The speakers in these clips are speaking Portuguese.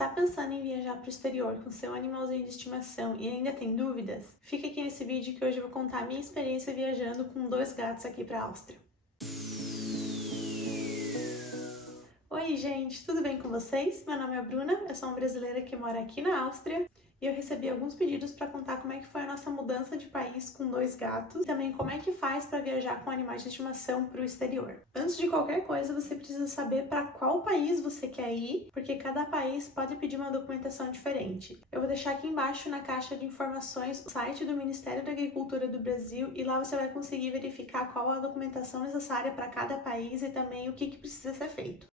Está pensando em viajar para o exterior com seu animalzinho de estimação e ainda tem dúvidas? Fica aqui nesse vídeo que hoje eu vou contar a minha experiência viajando com 2 gatos aqui para a Áustria. Oi gente, tudo bem com vocês? Meu nome é Bruna, eu sou uma brasileira que mora aqui na Áustria e eu recebi alguns pedidos para contar como é que foi a nossa mudança de país com 2 gatos e também como é que faz para viajar com animais de estimação para o exterior. Antes de qualquer coisa, você precisa saber para qual país você quer ir, porque cada país pode pedir uma documentação diferente. Eu vou deixar aqui embaixo na caixa de informações o site do Ministério da Agricultura do Brasil e lá você vai conseguir verificar qual a documentação necessária para cada país e também o que precisa ser feito.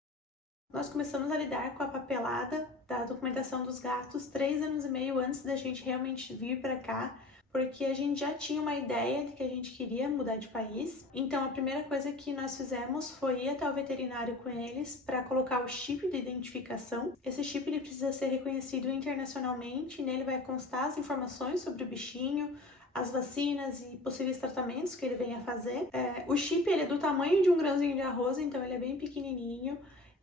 Nós começamos a lidar com a papelada da documentação dos gatos 3 anos e meio antes da gente realmente vir para cá, porque a gente já tinha uma ideia de que a gente queria mudar de país. Então a primeira coisa que nós fizemos foi ir até o veterinário com eles para colocar o chip de identificação. Esse chip ele precisa ser reconhecido internacionalmente e nele vai constar as informações sobre o bichinho, as vacinas e possíveis tratamentos que ele venha fazer. O chip ele é do tamanho de um grãozinho de arroz, então ele é bem pequenininho.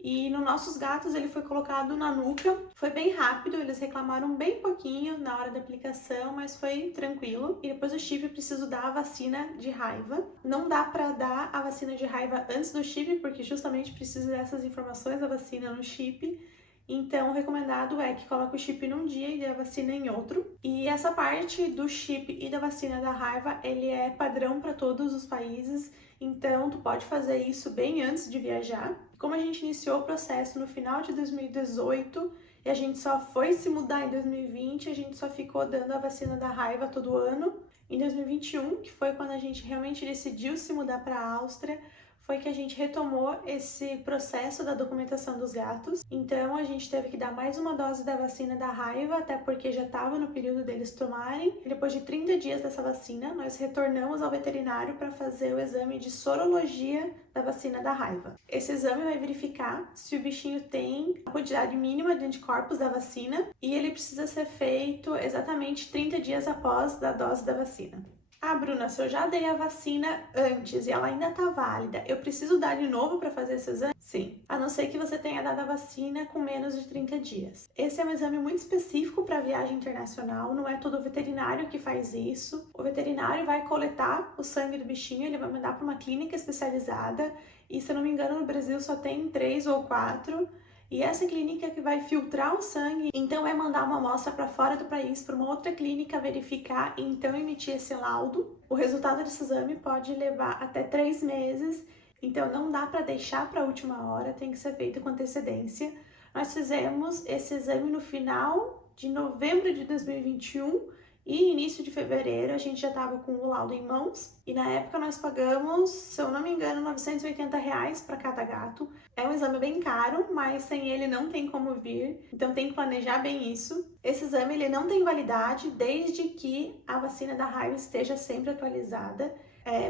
E nos nossos gatos ele foi colocado na nuca, foi bem rápido, eles reclamaram bem pouquinho na hora da aplicação, mas foi tranquilo. E depois do chip eu preciso dar a vacina de raiva. Não dá para dar a vacina de raiva antes do chip, porque justamente precisa dessas informações da vacina no chip. Então, o recomendado é que coloque o chip num dia e dê a vacina em outro. E essa parte do chip e da vacina da raiva, ele é padrão para todos os países. Então, tu pode fazer isso bem antes de viajar. Como a gente iniciou o processo no final de 2018 e a gente só foi se mudar em 2020, a gente só ficou dando a vacina da raiva todo ano. Em 2021, que foi quando a gente realmente decidiu se mudar para a Áustria, foi que a gente retomou esse processo da documentação dos gatos. Então a gente teve que dar mais uma dose da vacina da raiva, até porque já estava no período deles tomarem. E depois de 30 dias dessa vacina, nós retornamos ao veterinário para fazer o exame de sorologia da vacina da raiva. Esse exame vai verificar se o bichinho tem a quantidade mínima de anticorpos da vacina e ele precisa ser feito exatamente 30 dias após a dose da vacina. Ah, Bruna, se eu já dei a vacina antes e ela ainda tá válida, eu preciso dar de novo para fazer esse exame? Sim, a não ser que você tenha dado a vacina com menos de 30 dias. Esse é um exame muito específico para viagem internacional, não é todo veterinário que faz isso. O veterinário vai coletar o sangue do bichinho, ele vai mandar para uma clínica especializada e, se eu não me engano, no Brasil só tem 3 ou 4. E essa clínica que vai filtrar o sangue, então é mandar uma amostra para fora do país para uma outra clínica verificar e então emitir esse laudo. O resultado desse exame pode levar até 3 meses, então não dá para deixar para a última hora, tem que ser feito com antecedência. Nós fizemos esse exame no final de novembro de 2021 e início de fevereiro a gente já estava com o laudo em mãos e na época nós pagamos, se eu não me engano, R$980 para cada gato. É um exame bem caro, mas sem ele não tem como vir, então tem que planejar bem isso. Esse exame ele não tem validade desde que a vacina da raiva esteja sempre atualizada.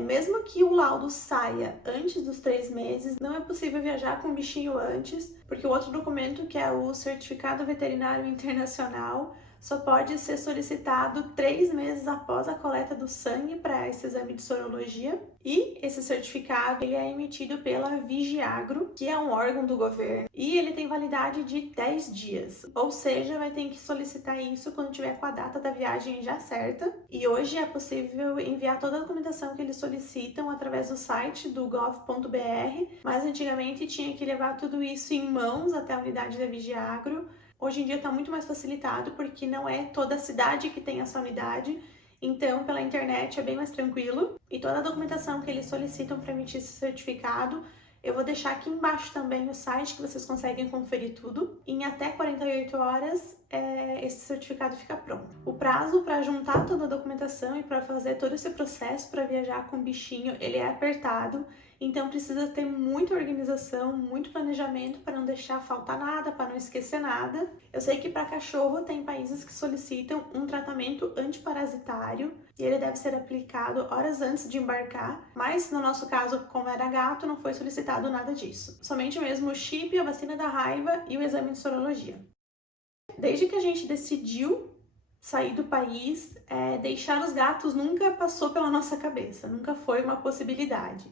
Mesmo que o laudo saia antes dos 3 meses, não é possível viajar com o bichinho antes, porque o outro documento, que é o Certificado Veterinário Internacional, só pode ser solicitado 3 meses após a coleta do sangue para esse exame de sorologia. E esse certificado ele é emitido pela Vigiagro, que é um órgão do governo, e ele tem validade de 10 dias. Ou seja, vai ter que solicitar isso quando tiver com a data da viagem já certa. E hoje é possível enviar toda a documentação que eles solicitam através do site do gov.br, mas antigamente tinha que levar tudo isso em mãos até a unidade da Vigiagro. Hoje em dia está muito mais facilitado porque não é toda a cidade que tem essa unidade, então pela internet é bem mais tranquilo. E toda a documentação que eles solicitam para emitir esse certificado, eu vou deixar aqui embaixo também o site que vocês conseguem conferir tudo. Em até 48 horas esse certificado fica pronto. O prazo para juntar toda a documentação e para fazer todo esse processo para viajar com o bichinho, ele é apertado. Então precisa ter muita organização, muito planejamento para não deixar faltar nada, para não esquecer nada. Eu sei que para cachorro tem países que solicitam um tratamento antiparasitário e ele deve ser aplicado horas antes de embarcar, mas no nosso caso, como era gato, não foi solicitado nada disso. Somente mesmo o chip, a vacina da raiva e o exame de sorologia. Desde que a gente decidiu sair do país, deixar os gatos nunca passou pela nossa cabeça, nunca foi uma possibilidade.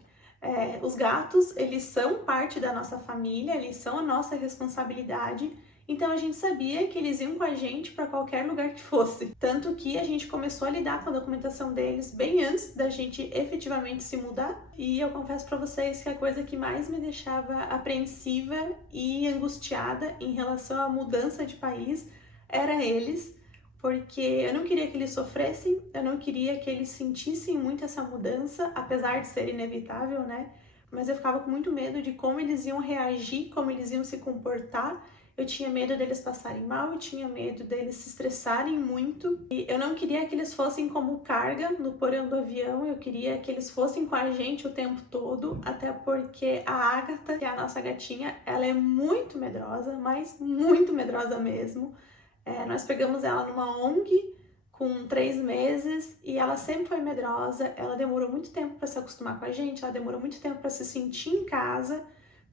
Os gatos, eles são parte da nossa família, eles são a nossa responsabilidade, Então a gente sabia que eles iam com a gente para qualquer lugar que fosse. Tanto que a gente começou a lidar com a documentação deles bem antes da gente efetivamente se mudar. E eu confesso para vocês que a coisa que mais me deixava apreensiva e angustiada em relação à mudança de país era eles, porque eu não queria que eles sofressem, eu não queria que eles sentissem muito essa mudança, apesar de ser inevitável, né? Mas eu ficava com muito medo de como eles iam reagir, como eles iam se comportar. Eu tinha medo deles passarem mal, eu tinha medo deles se estressarem muito. E eu não queria que eles fossem como carga no porão do avião, eu queria que eles fossem com a gente o tempo todo, até porque a Agatha, que é a nossa gatinha, ela é muito medrosa, mas muito medrosa mesmo. Nós pegamos ela numa ONG com 3 meses e ela sempre foi medrosa, ela demorou muito tempo para se acostumar com a gente, ela demorou muito tempo para se sentir em casa,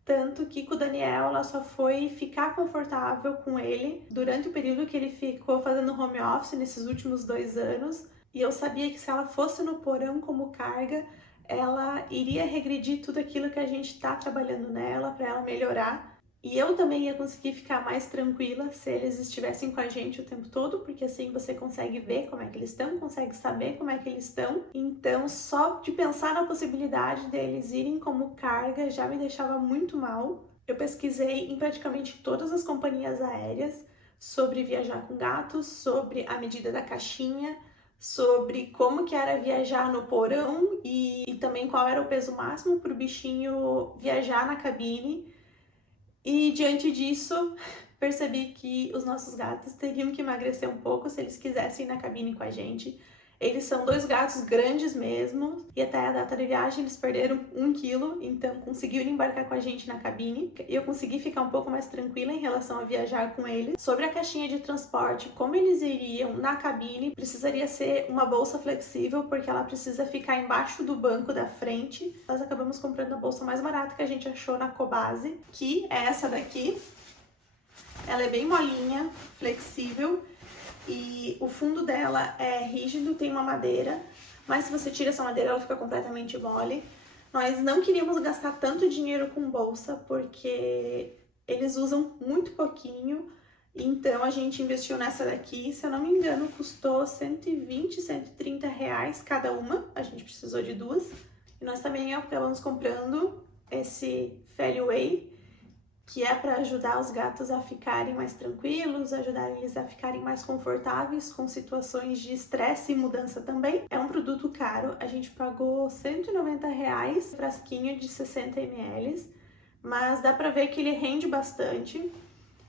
tanto que com o Daniel ela só foi ficar confortável com ele durante o período que ele ficou fazendo home office nesses últimos 2 anos, e eu sabia que se ela fosse no porão como carga, ela iria regredir tudo aquilo que a gente está trabalhando nela para ela melhorar. E eu também ia conseguir ficar mais tranquila se eles estivessem com a gente o tempo todo, porque assim você consegue ver como é que eles estão, consegue saber como é que eles estão. Então, só de pensar na possibilidade deles irem como carga já me deixava muito mal. Eu pesquisei em praticamente todas as companhias aéreas sobre viajar com gatos, sobre a medida da caixinha, sobre como que era viajar no porão e também qual era o peso máximo para o bichinho viajar na cabine. E diante disso, percebi que os nossos gatos teriam que emagrecer um pouco se eles quisessem ir na cabine com a gente. Eles são 2 gatos grandes mesmo, e até a data de viagem eles perderam 1 quilo, então conseguiram embarcar com a gente na cabine. E eu consegui ficar um pouco mais tranquila em relação a viajar com eles. Sobre a caixinha de transporte, como eles iriam na cabine, precisaria ser uma bolsa flexível, porque ela precisa ficar embaixo do banco da frente. Nós acabamos comprando a bolsa mais barata que a gente achou na Cobase, que é essa daqui. Ela é bem molinha, flexível, e o fundo dela é rígido, tem uma madeira, mas se você tira essa madeira ela fica completamente mole. Nós não queríamos gastar tanto dinheiro com bolsa porque eles usam muito pouquinho, então a gente investiu nessa daqui, se eu não me engano custou 120, 130 reais cada uma, a gente precisou de 2. E nós também acabamos comprando esse Feliway, que é para ajudar os gatos a ficarem mais tranquilos, ajudar eles a ficarem mais confortáveis com situações de estresse e mudança também. É um produto caro, a gente pagou 190 reais, frasquinho de 60 ml, mas dá para ver que ele rende bastante.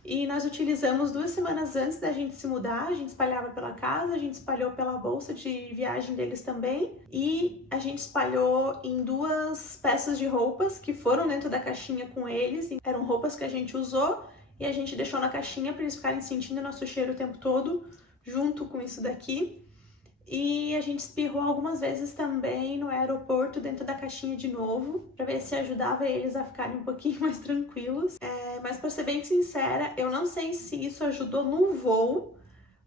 E nós utilizamos 2 semanas antes da gente se mudar, a gente espalhava pela casa, a gente espalhou pela bolsa de viagem deles também, e a gente espalhou em 2 peças de roupas que foram dentro da caixinha com eles, eram roupas que a gente usou e a gente deixou na caixinha para eles ficarem sentindo o nosso cheiro o tempo todo, junto com isso daqui. E a gente espirrou algumas vezes também no aeroporto dentro da caixinha de novo, para ver se ajudava eles a ficarem um pouquinho mais tranquilos. Mas para ser bem sincera, eu não sei se isso ajudou no voo,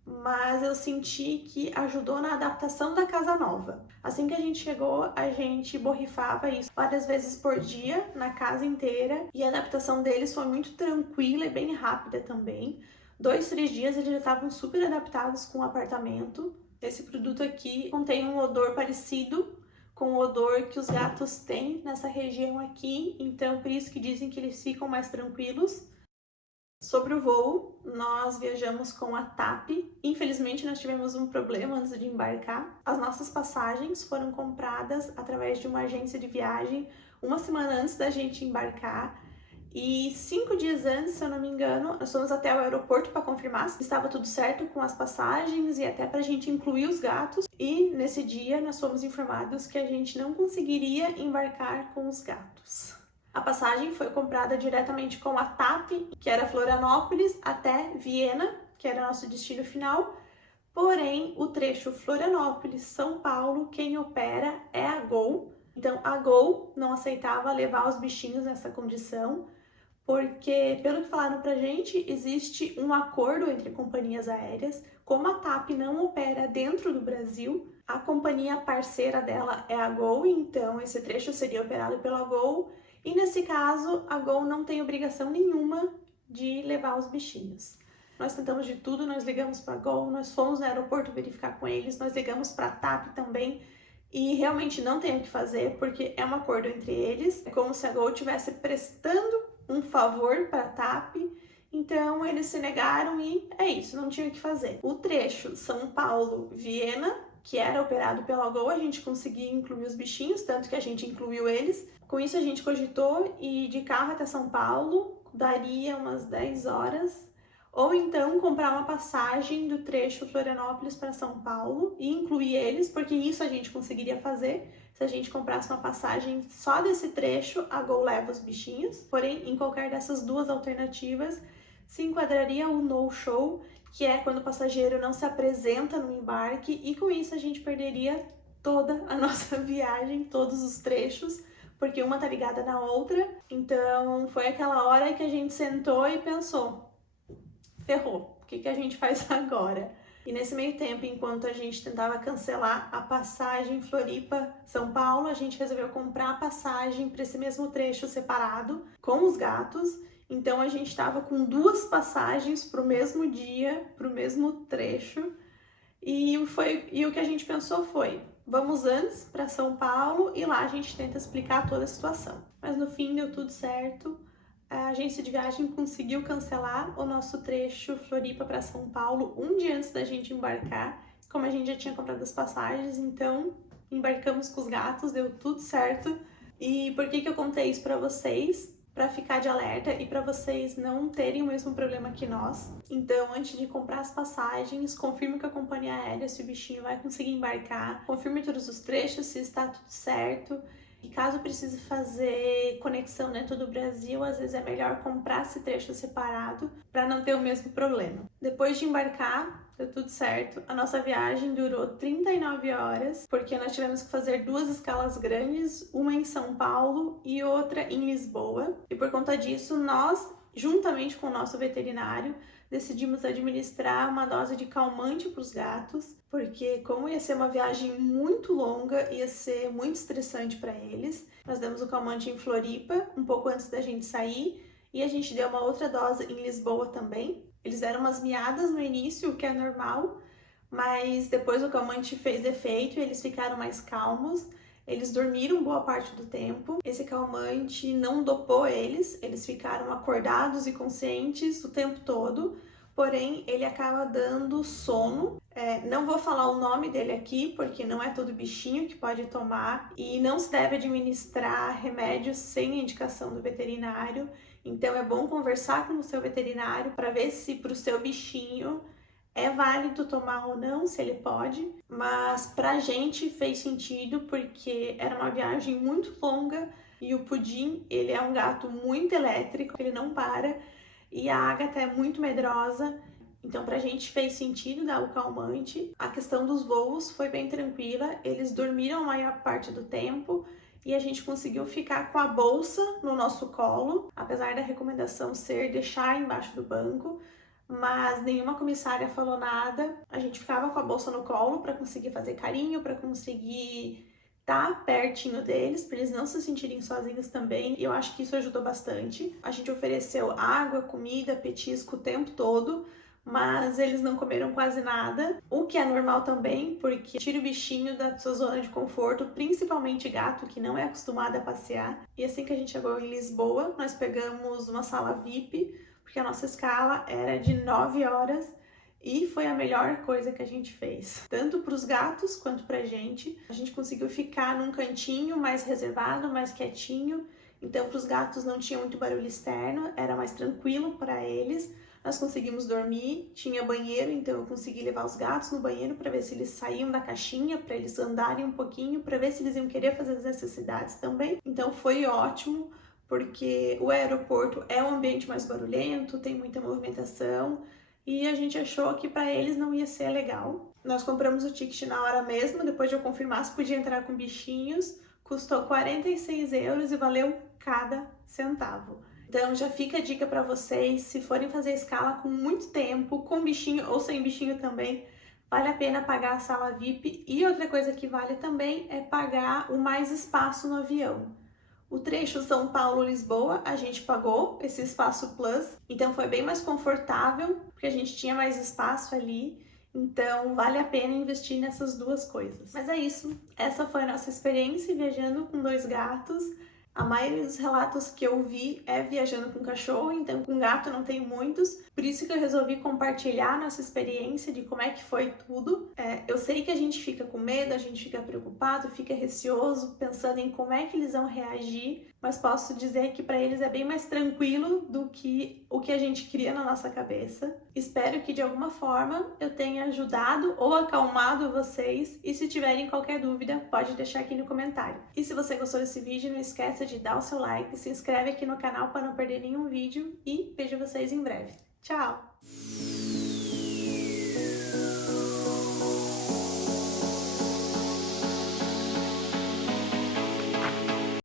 mas eu senti que ajudou na adaptação da casa nova. Assim que a gente chegou, a gente borrifava isso várias vezes por dia na casa inteira, e a adaptação deles foi muito tranquila e bem rápida também. 2, 3 dias eles já estavam super adaptados com o apartamento. Esse produto aqui contém um odor parecido com o odor que os gatos têm nessa região aqui, então por isso que dizem que eles ficam mais tranquilos. Sobre o voo, nós viajamos com a TAP. Infelizmente, nós tivemos um problema antes de embarcar. As nossas passagens foram compradas através de uma agência de viagem 1 semana antes da gente embarcar. E 5 dias antes, se eu não me engano, nós fomos até o aeroporto para confirmar se estava tudo certo com as passagens e até para a gente incluir os gatos. E nesse dia nós fomos informados que a gente não conseguiria embarcar com os gatos. A passagem foi comprada diretamente com a TAP, que era Florianópolis, até Viena, que era nosso destino final. Porém, o trecho Florianópolis-São Paulo, quem opera é a Gol. Então, a Gol não aceitava levar os bichinhos nessa condição, porque, pelo que falaram pra gente, existe um acordo entre companhias aéreas. Como a TAP não opera dentro do Brasil, a companhia parceira dela é a Gol, então esse trecho seria operado pela Gol. E nesse caso, a Gol não tem obrigação nenhuma de levar os bichinhos. Nós tentamos de tudo, nós ligamos para a Gol, nós fomos no aeroporto verificar com eles, nós ligamos para a TAP também e realmente não tem o que fazer porque é um acordo entre eles. É como se a Gol estivesse prestando um favor para a TAP, então eles se negaram e é isso, não tinha o que fazer. O trecho São Paulo-Viena, que era operado pela Gol, a gente conseguia incluir os bichinhos, tanto que a gente incluiu eles. Com isso a gente cogitou ir de carro até São Paulo, daria umas 10 horas, ou então comprar uma passagem do trecho Florianópolis para São Paulo e incluir eles, porque isso a gente conseguiria fazer se a gente comprasse uma passagem só desse trecho, a Gol leva os bichinhos. Porém, em qualquer dessas duas alternativas, se enquadraria o no-show, que é quando o passageiro não se apresenta no embarque, e com isso a gente perderia toda a nossa viagem, todos os trechos, porque uma tá ligada na outra. Então foi aquela hora que a gente sentou e pensou, ferrou, o que a gente faz agora? E nesse meio tempo, enquanto a gente tentava cancelar a passagem Floripa-São Paulo, a gente resolveu comprar a passagem para esse mesmo trecho separado com os gatos. Então a gente estava com duas passagens para o mesmo dia, para o mesmo trecho. E o que a gente pensou foi, vamos antes para São Paulo e lá a gente tenta explicar toda a situação. Mas no fim deu tudo certo. A agência de viagem conseguiu cancelar o nosso trecho Floripa para São Paulo um dia antes da gente embarcar. Como a gente já tinha comprado as passagens, então embarcamos com os gatos, deu tudo certo. E por que eu contei isso para vocês? Para ficar de alerta e para vocês não terem o mesmo problema que nós. Então, antes de comprar as passagens, confirme com a companhia aérea se o bichinho vai conseguir embarcar, confirme todos os trechos, se está tudo certo. E caso precise fazer conexão dentro do Brasil, às vezes é melhor comprar esse trecho separado para não ter o mesmo problema. Depois de embarcar, deu tudo certo. A nossa viagem durou 39 horas, porque nós tivemos que fazer duas escalas grandes, uma em São Paulo e outra em Lisboa. E por conta disso, nós, juntamente com o nosso veterinário, decidimos administrar uma dose de calmante para os gatos, porque como ia ser uma viagem muito longa, ia ser muito estressante para eles. Nós demos o calmante em Floripa, um pouco antes da gente sair, e a gente deu uma outra dose em Lisboa também. Eles deram umas miadas no início, o que é normal, mas depois o calmante fez efeito e eles ficaram mais calmos. Eles dormiram boa parte do tempo. Esse calmante não dopou eles ficaram acordados e conscientes o tempo todo, porém ele acaba dando sono. Não vou falar o nome dele aqui, porque não é todo bichinho que pode tomar e não se deve administrar remédios sem indicação do veterinário. Então é bom conversar com o seu veterinário para ver se para o seu bichinho é válido tomar ou não, se ele pode, mas pra gente fez sentido porque era uma viagem muito longa e o Pudim, ele é um gato muito elétrico, ele não para, e a Agatha é muito medrosa, então pra gente fez sentido dar o calmante. A questão dos voos foi bem tranquila, eles dormiram a maior parte do tempo e a gente conseguiu ficar com a bolsa no nosso colo, apesar da recomendação ser deixar embaixo do banco, mas nenhuma comissária falou nada. A gente ficava com a bolsa no colo para conseguir fazer carinho, para conseguir estar pertinho deles, para eles não se sentirem sozinhos também. E eu acho que isso ajudou bastante. A gente ofereceu água, comida, petisco o tempo todo, mas eles não comeram quase nada, o que é normal também, porque tira o bichinho da sua zona de conforto, principalmente gato que não é acostumado a passear. E assim que a gente chegou em Lisboa, nós pegamos uma sala VIP, porque a nossa escala era de 9 horas e foi a melhor coisa que a gente fez. Tanto para os gatos quanto para a gente conseguiu ficar num cantinho mais reservado, mais quietinho, então para os gatos não tinha muito barulho externo, era mais tranquilo para eles. Nós conseguimos dormir, tinha banheiro, então eu consegui levar os gatos no banheiro para ver se eles saíam da caixinha, para eles andarem um pouquinho, para ver se eles iam querer fazer as necessidades também. Então foi ótimo, porque o aeroporto é um ambiente mais barulhento, tem muita movimentação e a gente achou que para eles não ia ser legal. Nós compramos o ticket na hora mesmo, depois de eu confirmar se podia entrar com bichinhos, custou 46 euros e valeu cada centavo. Então já fica a dica para vocês, se forem fazer escala com muito tempo, com bichinho ou sem bichinho também, vale a pena pagar a sala VIP. E outra coisa que vale também é pagar o mais espaço no avião. O trecho São Paulo-Lisboa, a gente pagou esse espaço plus, então foi bem mais confortável, porque a gente tinha mais espaço ali, então vale a pena investir nessas duas coisas. Mas é isso, essa foi a nossa experiência viajando com 2 gatos. A maioria dos relatos que eu vi é viajando com cachorro, então com gato não tenho muitos. Por isso que eu resolvi compartilhar nossa experiência de como é que foi tudo. Eu sei que a gente fica com medo, a gente fica preocupado, fica receoso, pensando em como é que eles vão reagir, mas posso dizer que para eles é bem mais tranquilo do que o que a gente cria na nossa cabeça. Espero que de alguma forma eu tenha ajudado ou acalmado vocês, e se tiverem qualquer dúvida, pode deixar aqui no comentário. E se você gostou desse vídeo, não esqueça de dar o seu like, se inscreve aqui no canal para não perder nenhum vídeo e vejo vocês em breve. Tchau!